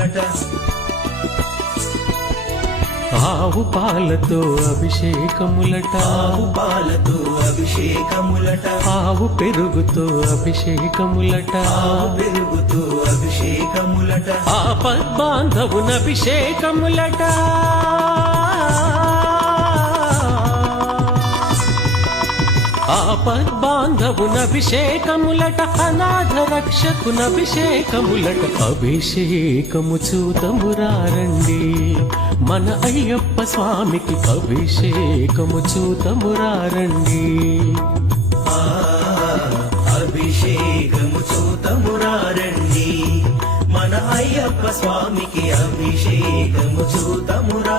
అభిషేకములట ఆవు పాలతో అభిషేకములట. ఆవు పాలతో అభిషేకములట. ఆవు పెరుగుతో అభిషేకములట. ఆవు పెరుగుతో అభిషేకములట. ఆపద్బాంధవున అభిషేకములట ఆపద్బాంధవున అభిషేకములట అనాథ రక్షకున అభిషేకములట అభిషేకము చూతమురారండి మన అయ్యప్ప స్వామికి అభిషేకము చూతమురారండి అభిషేకము చూతమురారండి మన అయ్యప్ప స్వామికి అభిషేకము చూతమురారండి